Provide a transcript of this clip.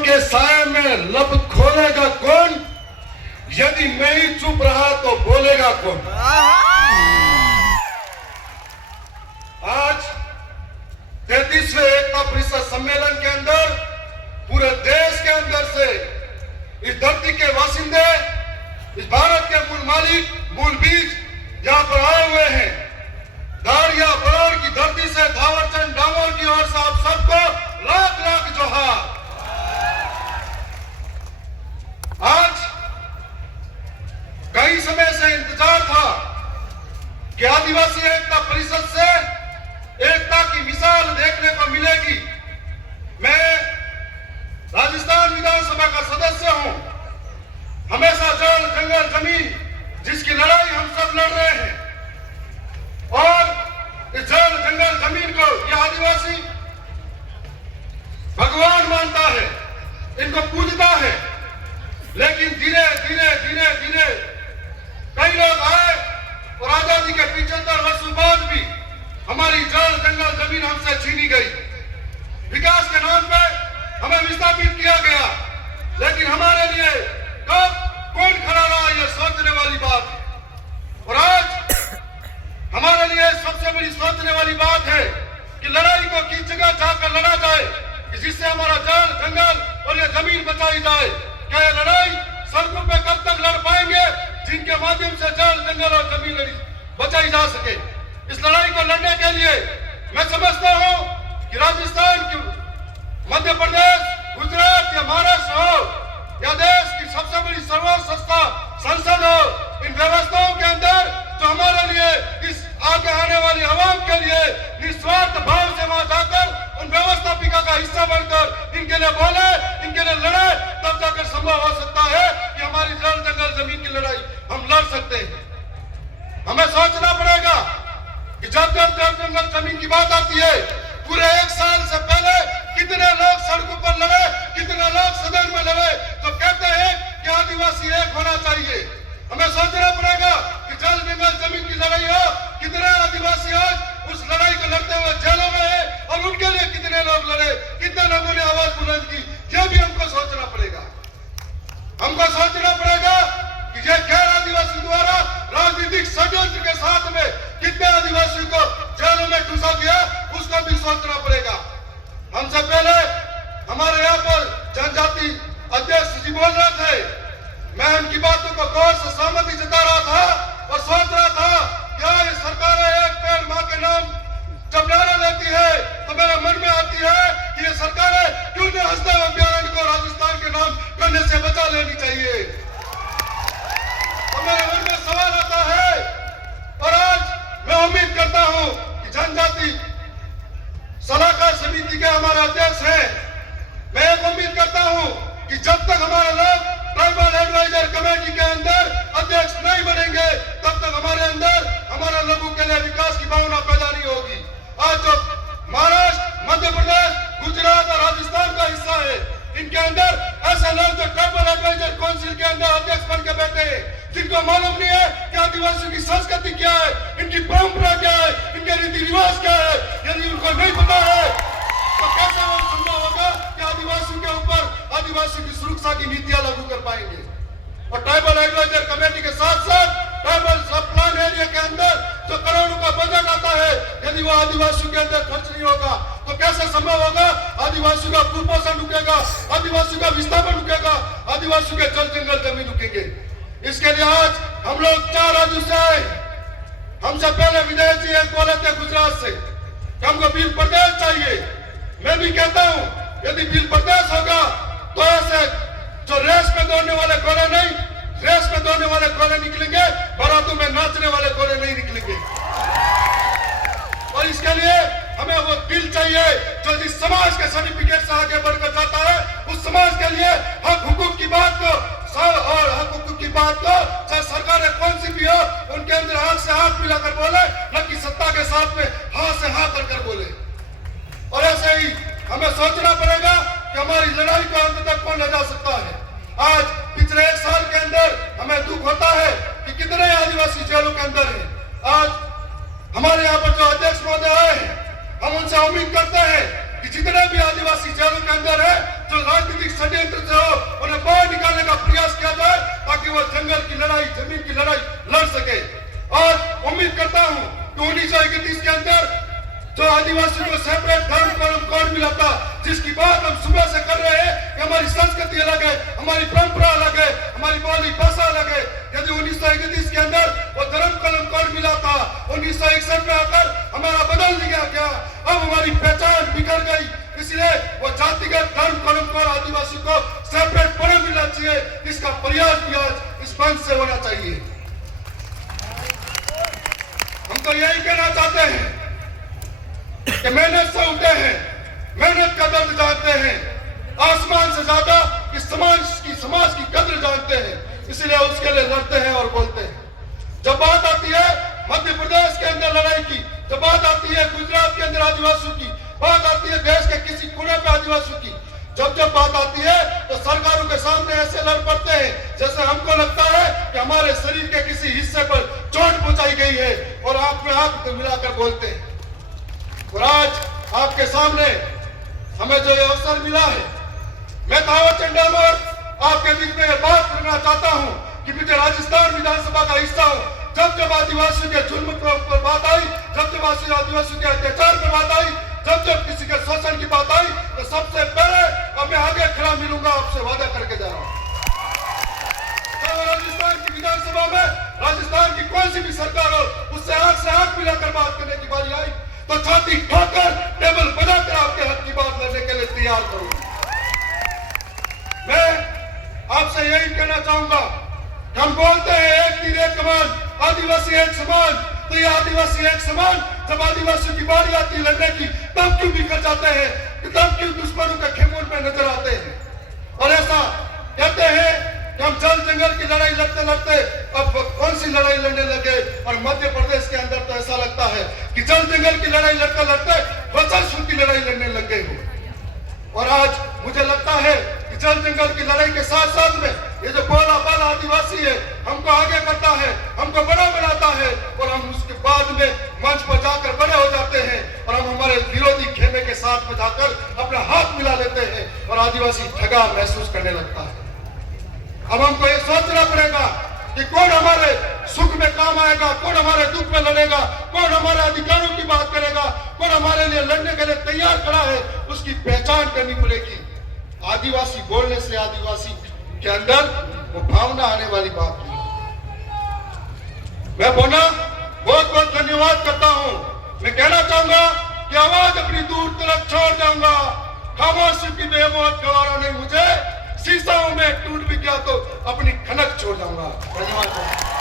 के साए में लब खोलेगा कौन? यदि मैं ही चुप रहा तो बोलेगा कौन? आज 33वें एकता परिषद सम्मेलन के अंदर पूरे देश के अंदर से इस धरती के वासिंदे, इस भारत के मूल मालिक, मूल बीज यहाँ पर आए हुए हैं। दाड़िया बरौर की धरती से थावरचंद डामोर की ओर से आप सबको लाख लाख जोहार। आज कई समय से इंतजार था कि आदिवासी एकता परिषद से एकता की मिसाल देखने को मिलेगी। मैं राजस्थान विधानसभा का सदस्य हूं। हमेशा जल जंगल जमीन जिसकी लड़ाई हम सब लड़ रहे हैं, और इस जल जंगल जमीन को यह आदिवासी भगवान मानता है, इनको पूजता है। लेकिन धीरे धीरे धीरे धीरे कई लोग आए और आजादी के 75 वर्षों बाद भी हमारी जल जंगल जमीन हमसे छीनी गई। विकास के नाम पे हमें विस्थापित किया गया, लेकिन हमारे लिए कब कौन खड़ा रहा, यह सोचने वाली बात है। और आज हमारे लिए सबसे बड़ी सोचने वाली बात है कि लड़ाई को किस जगह जाकर लड़ा जाए कि जिससे हमारा जल जंगल और यह जमीन बचाई जाए। क्या यह लड़ाई सड़कों पे कब तक लड़ पाएंगे जिनके माध्यम से जल जंगल और जमीन बचाई जा सके? इस लड़ाई को लड़ने के लिए मैं समझता हूं कि राजस्थान की, मध्य प्रदेश, गुजरात या महाराष्ट्र हो या देश की सबसे बड़ी सर्वोच्च संस्था संसद हो, इन व्यवस्थाओं के अंदर जो हमारे लिए इस आगे आने वाली आवाम के लिए निस्वार्थ भाव से वहां जाकर उन व्यवस्थापिका का हिस्सा बनकर इनके लिए बोले, इनके लिए लड़े, तब जाकर संभव हो सकता है कि हमारी जल जंगल जमीन की लड़ाई हम लड़ सकते हैं। हमें सोचना पड़ेगा कि जब जब जल जंगल जमीन की बात आती है, पूरे 1 साल से पहले कितने लोग सड़कों पर लड़े, कितने लोग सदन में लड़े, तो कहते हैं कि आदिवासी एक होना चाहिए। हमें सोचना पड़ेगा कि जल जंगल जमीन की लड़ाई हो, कितने आदिवासी आज उस लड़ाई को लड़ते हुए जेलों में है, और उनके लिए कितने लोग लड़े, कितने लोगों ने आवाज बुलंद की, यह भी हमको सोचना पड़ेगा। हमको सोचना पड़ेगा कि यह गैर आदिवासी द्वारा राजनीतिक षड्यंत्र के साथ में कितने आदिवासियों को जेलों में ठूसा गया, उसको भी सोचना पड़ेगा। हमसे पहले हमारे यहाँ पर जनजाति अध्यक्ष जी बोल रहे थे, मैं उनकी बातों को गौर से सहमति जता रहा था और सोच रहा था क्या ये सरकारें एक पेड़ मां के नाम जब नारा देती है तो मेरे मन में आती है कि ये सरकारें क्यों न हंसदेव अभयारण्य को राजस्थान के नाम करने से बचा लेनी चाहिए। तो मेरे मन में सवाल आता है, और आज मैं उम्मीद करता हूं कि जनजाति सलाहकार समिति के हमारे अध्यक्ष हैं, मैं एक उम्मीद करता हूं कि जब तक हमारे लोग ट्राइबल एडवाइजर कमेटी के अंदर अध्यक्ष नहीं बनेंगे, तब तक हमारे अंदर हमारे लोगों के लिए विकास की भावना पैदा नहीं होगी। आज जो महाराष्ट्र, मध्य प्रदेश, गुजरात और राजस्थान का हिस्सा है, इनके अंदर ऐसे लोग जो ट्राइबल एडवाइजर काउंसिल के अंदर अध्यक्ष बन के बैठे हैं, जिनको मालूम नहीं है कि आदिवासियों की संस्कृति क्या है, इनकी परंपरा क्या है, इनके रीति रिवाज क्या है। यदि उनको नहीं पता है तो कैसे वो संभव होगा कि आदिवासियों के ऊपर आदिवासियों की सुरक्षा की नीतियां लागू कर पाएंगे। और ट्राइबल एडवाइजर कमेटी के साथ साथ ट्राइबल सब प्लान एरिया के अंदर जो करोड़ों का बजट आता है, यदि वो आदिवासियों के अंदर खर्च नहीं होगा तो कैसे संभव होगा? आदिवासियों का कुपोषण रुकेगा, आदिवासियों का विस्थापन रुकेगा, आदिवासियों के जल जंगल जमीन रुकेंगे। इसके लिए आज हम लोग 4 राज्यों से आए। हमसे पहले विजय जी एक बोले थे गुजरात से कि हमको बिल प्रदेश चाहिए। मैं भी कहता हूं यदि बिल प्रदेश होगा तो ऐसे जो रेस में दौड़ने वाले घोड़े नहीं, रेस में दौड़ने वाले घोड़े निकलेंगे, बारातों में नाचने वाले घोड़े नहीं निकलेंगे। और इसके लिए हमें वो बिल चाहिए जो जिस समाज के सर्टिफिकेट से आगे बढ़कर जाता है, उस समाज के लिए हक हुकूक की बात को और हक हुकूक की बात को चाहे सरकारें कौन सी भी हो, उनके अंदर हाथ से हाथ मिलाकर बोले, न कि सत्ता के साथ में हाथ से हाथ कर बोले। और ऐसे ही हमें सोचना पड़ेगा कि हमारी लड़ाई को अंत तक कौन ले जा सकता है। आज पिछले 1 साल के अंदर हमें दुख होता है कि कितने आदिवासी जेलों के अंदर हैं। आज हमारे यहाँ पर जो अध्यक्ष महोदय आए हैं, हम उनसे उम्मीद करते हैं कि जितने भी आदिवासी जेलों के अंदर है जो राजनीतिक षड्यंत्र से हो उन्हें बाहर निकालने का प्रयास किया जाए ताकि वो जंगल की लड़ाई, जमीन की लड़ाई लड़ सके। और उम्मीद करता हूं कि 1931 के अंदर जो आदिवासियों को सेपरेट धर्म कॉलम कोड मिला था, जिसकी बात हम सुबह से कर रहे हैं कि हमारी संस्कृति अलग है, हमारी परंपरा अलग है, हमारी बोली भाषा अलग है। यदि 1931 के अंदर वो धर्म कॉलम कोड मिला था, 1961 में आकर हमारा बदल दिया गया, अब हमारी पहचान बिखर गई। इसलिए वो जातिगत धर्म कॉलम कोड आदिवासी को सेपरेट पढ़े मिलना चाहिए। इसका प्रयास भी आज इस मंच से होना चाहिए। हम तो यही कहना चाहते हैं कि मेहनत से उठे हैं, मेहनत का दर्द जानते हैं, आसमान से ज्यादा इस समाज की कद्र जानते हैं, इसलिए उसके लिए लड़ते हैं और बोलते हैं। जब बात आती है मध्य प्रदेश के अंदर लड़ाई की, जब बात आती है गुजरात के अंदर आदिवासियों की, बात आती है देश के किसी कोने पे आदिवासियों की, जब बात आती है तो सरकारों के सामने ऐसे लड़ पड़ते हैं जैसे हमको लगता है कि हमारे शरीर के किसी हिस्से पर चोट पहुंचाई गई है और आप में आंख मिलाकर बोलते हैं। और आज आपके सामने हमें जो ये अवसर मिला है, मैं थावर चंद डामोर आपके बीच में ये बात करना चाहता हूं कि मुझे राजस्थान विधानसभा का हिस्सा हूं। जब आदिवासियों के जुल्म पर बात आई, जब आदिवासियों के अत्याचार पर बात आई, जब किसी के शोषण की बात आई, तो सबसे पहले अब मैं आगे खड़ा मिलूंगा, आपसे वादा करके जा रहा हूं। राजस्थान की विधानसभा में राजस्थान की कोई सी भी सरकार हो, उससे आंख मिलाकर बात करने की बारी आई तो छाती ठोकर टेबल बनाकर आपके हक की बात लड़ने के लिए तैयार करूंगा। मैं आपसे यही कहना चाहूंगा, हम बोलते हैं एक तीर एक कमान, आदिवासी एक समान, तो ये आदिवासी एक समान जब आदिवासियों की बारी आती है लड़ने की, तब क्यों बिखर जाते हैं, तब क्यों दुश्मनों के खेमों में नजर आते हैं। और ऐसा कहते हैं कि हम जल जंगल की लड़ाई लड़ते लड़ते अब कौन सी लड़ाई लड़ने लगे। और मध्य प्रदेश के अंदर तो ऐसा लगता है कि जल जंगल की लड़ाई लड़ते लड़ते वर्चस्व की लड़ाई लड़ने लग गए हो। और आज मुझे लगता है कि जल जंगल की लड़ाई के साथ साथ में ये जो बोला बाला आदिवासी है, हमको आगे करता है, हमको बड़ा बनाता है, और हम उसके बाद में मंच पर जाकर बड़े हो जाते हैं और हम हमारे विरोधी खेमे के साथ में जाकर अपना हाथ मिला लेते हैं और आदिवासी ठगा महसूस करने लगता है। अब हमको ये सोचना पड़ेगा कि कौन हमारे सुख में काम आएगा, कौन हमारे दुख में लड़ेगा, कौन हमारे अधिकारों की बात करेगा, कौन हमारे लिए लड़ने के लिए तैयार खड़ा है, उसकी पहचान करनी पड़ेगी। आदिवासी बोलने से आदिवासी के अंदर वो भावना आने वाली बात नहीं। मैं बोला बहुत बहुत धन्यवाद करता हूं। मैं कहना चाहूंगा कि आवाज अपनी दूर तरफ छोड़ जाऊंगा, खामोशी की बेमौत गवारों ने मुझे शीशाओं में टूट भी गया तो अपनी खनक छोड़ जाऊंगा। धन्यवाद।